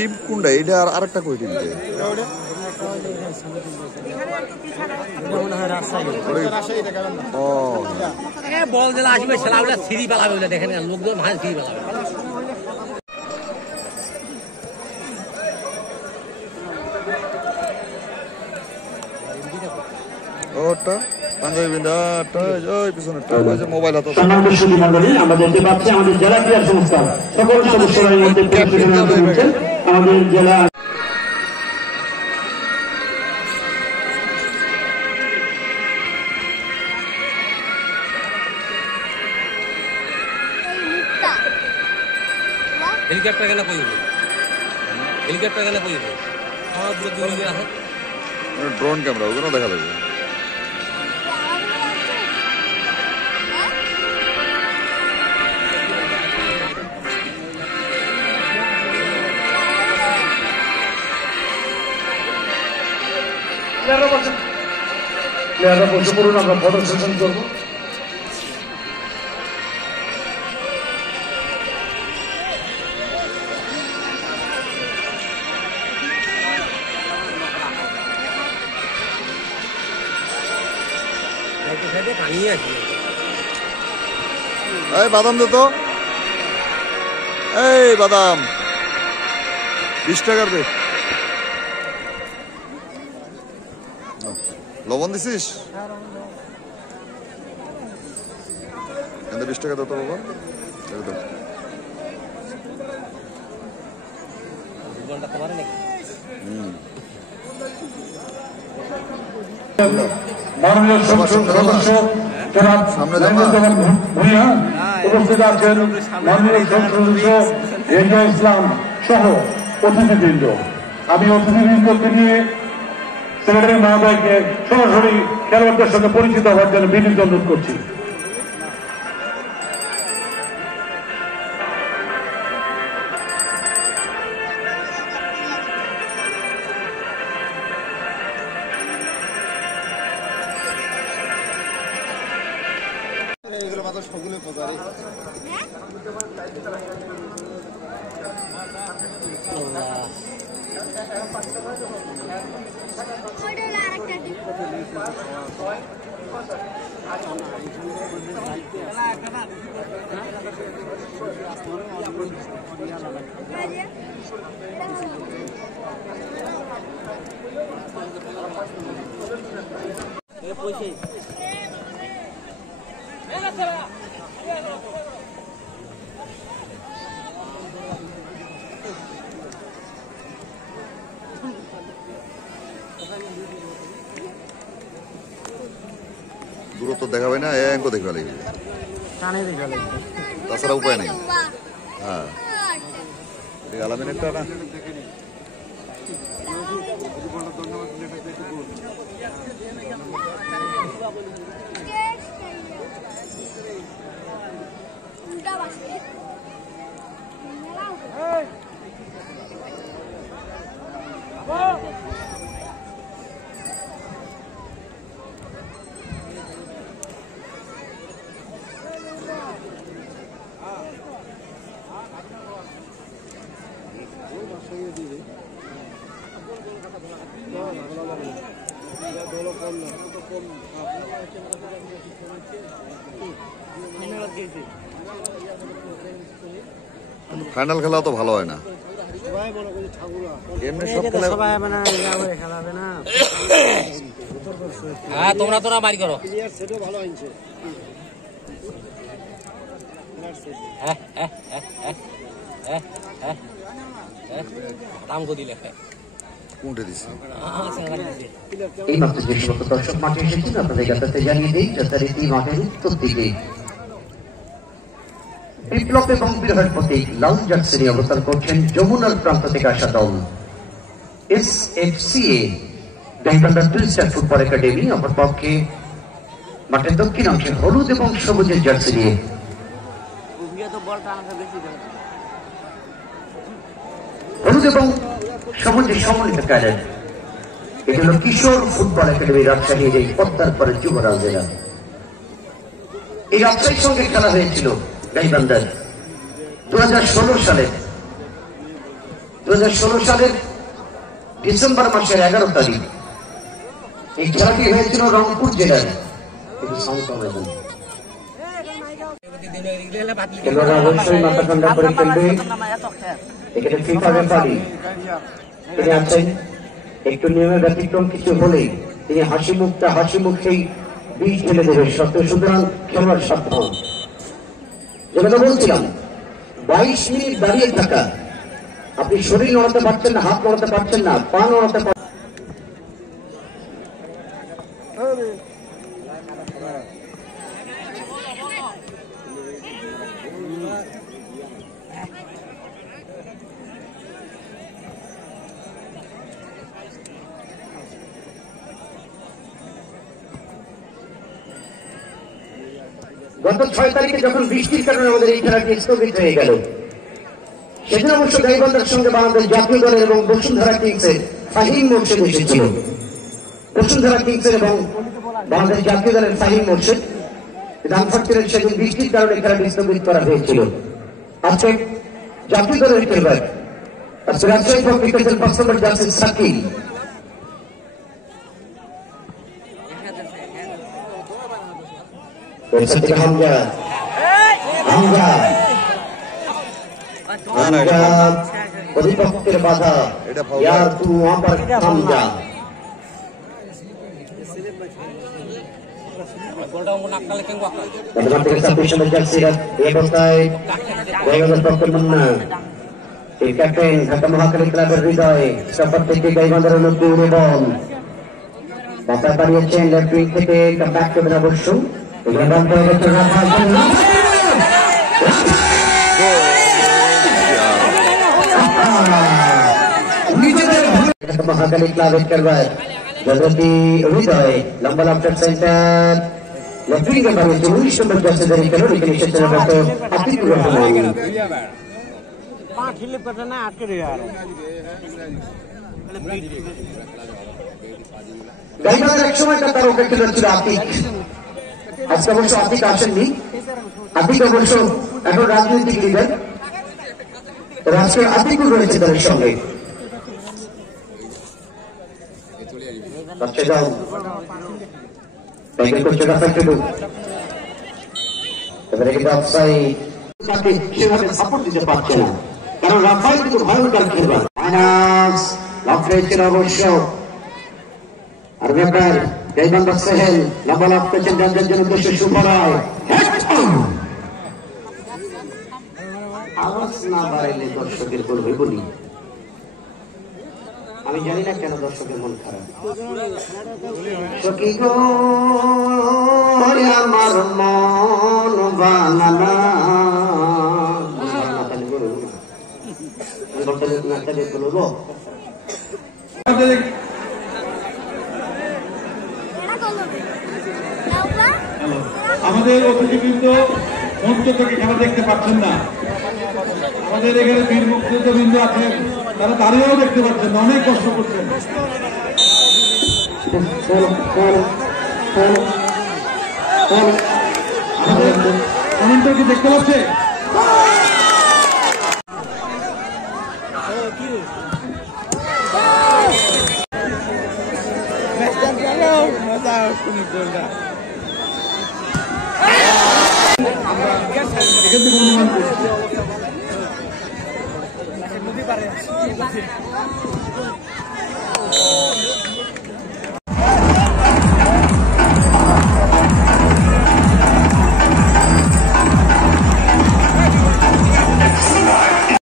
Team কোনটা এটা আর আরেকটা কই টিম ও বল দিলে আসবে ছেলাগুলা সিঁড়ি পালাবে বলে দেখেন লোকজন ভাই সিঁড়ি পালাবে ওটা পাঞ্জাবি বিন্দাটা ওই পিছনেরটা ওই যে মোবাইল হাতে সম্মানিত সুধী মণ্ডলী আমরা দেখতে পাচ্ছি আমাদের জেলা ক্রীড়া সংস্থা সকল সদস্যরা এর মধ্যে আমাদের জেলা হেলিকপ্টার কেন কইব হেলিকপ্টার কেন কইব আমার পুরো দূরে আছে ড্রোন ক্যামেরা ওগুলো দেখা যাবে প্লেয়াররা বসে পড়ুন আমরা ফটো সেশন করবো এই বাদাম দে তো এই বাদাম 20 টাকার দে লবণ দিছিস 20 টাকা দাও তো বাবা মাননীয় সংসদ সদস্য জনাব ভূঁইয়া উপস্থিত আছেন মাননীয় সংসদ সদস্য রেজা ইসলাম সহ অতিথিবৃন্দ আমি অতিথিবৃন্দকে নিয়ে সেক্রেটারি মহোদয়কে সরাসরি খেলোয়াড়দের সঙ্গে পরিচিত হওয়ার জন্য বিনীত অনুরোধ করছি দূরত্ব দেখাবে না এঙ্ক দেখবা লাগবে তাছাড়া উপায় নেই হ্যাঁ আলামিন একটা না ফাইনাল খেলা তো ভালো হয় না এমনি সব খেলা সবাই মানে খেলাবে না হ্যাঁ তোমরা তোরা বাড়ি করো প্লেয়ার সেটও ভালো হইছে দাম কো দিলে কোনটা দিছি এই মাত্র যে সমস্ত দর্শক মাঠে এসেছেন আপনাদের কাছে জানিয়ে দিই যথারীতি মাঠের উত্তর দিকে বিপ্লব এবং বিরোধের প্রতীক লাল জার্সি নিয়ে অবস্থান করছেন যমুনার প্রান্ত থেকে আসা দল SFCA Gaibandha twister football academy অপরপক্ষে মাঠের দক্ষিণ অংশে হলুদ এবং সবুজের জার্সি নিয়ে হলুদ এবং সবুজের সমন্বিত ক্যাডেট এটি হল কিশোর ফুটবল একাডেমি রাজশাহীর এই পদ্মার পরে যুবরাজেরা এই রাজশাহীর সঙ্গে খেলা হয়েছিল গাইবান্ধার 2016 সালে 2016 সালের ডিসেম্বর মাসের 11 তারিখ এই খেলাটি হয়েছিল রংপুর জেলায়। খেলোয়াড়রা অবশ্যই মাথা ঠান্ডা করে খেলবে। এখানে ফিফা রেফারি তিনি আছেন, একটু নিয়মের ব্যতিক্রম কিছু হলেই তিনি হাসি মুখেই বিষ ঢেলে দেবে। সুতরাং খেলোয়াড় সাবধান। যেটা বলছিলাম, 22 মিনিট দাঁড়িয়ে থাকা, আপনি শরীর নড়াতে পারছেন না, হাত নড়াতে পারছেন না, পা নড়াতে পারছেন। গত 6 তারিখে যখন বৃষ্টির কারণে আমাদের এই খেলাটি স্থগিত হয়ে গেল, সেদিন অবশ্য গাইবান্ধার সঙ্গে বাংলাদেশ জাতীয় দলের এবং বসুন্ধরা কিংসের ফাহিম মোর্শেদ এসেছিল। বসুন্ধরা কিংসের এবং বাংলাদেশ জাতীয় দলের ফাহিম মোর্শেদ রামফাট্টিরের সেদিন বৃষ্টির কারণে খেলাটি স্থগিত করা হয়েছিল। আজকে জাতীয় দলের খেলোয়াড় রাজশাহী ক্রিকেটের 5 নম্বর জার্সি সাকিব প্রতিপক্ষের বাধা, ক্যাপ্টেন ঢাকা মহাখালী ক্লাবের হৃদয় সফর থেকে গাইবান্ধার নতুন এবং বাতা বাড়িয়েছেন লেফট উইং থেকে ব্যাক করবেন অবশ্য। মহাখালী ক্লাবের খেলোয়াড় জগতী হৃদয় লম্বা লাফটার সেন্টার লেফট উইংয়ে বাড়িয়েছে 19 নম্বর জার্সিধারী খেলোয়াড়। এখানে এসেছেন আতিকুর রহমান। গাইবান্ধার এক সময়টা তার ওকে খেলোয়াড় ছিল আতিক। আজকে অবশ্য আতিক আসেননি। আতিক অবশ্য এখন রাজনৈতিক লিডার, রাষ্ট্রের আতিকুর রয়েছে তাদের সঙ্গে। এবারে কিন্তু অফসাইড, তাকে সেভাবে সাপোর্ট দিতে পারছে না, কারণ রাফায়েল কিন্তু ভয়ঙ্কর খেলোয়াড়। অবশ্য আর ব্যাপার গাইবান্ধা সেহেল লম্বা লাভ করেছেন রাজ্যের জন্য দেশে সুপরায়। আওয়াজ না বাড়াইলে দর্শকের করবে বলি, আমি জানি না কেন দর্শকের মন খারাপ। সখী গো আমার মন বানানা আমাদের অতিথিবৃন্দ মঞ্চ থেকে খেলা দেখতে পাচ্ছেন না। আমাদের এখানে বীর মুক্তিযোদ্ধাবৃন্দ আছেন, তারা দাঁড়িয়েও দেখতে পাচ্ছেন না, অনেক কষ্ট করছেন। কমেন্টার কি দেখতে পাচ্ছে? এখান থেকে অনুমান করছি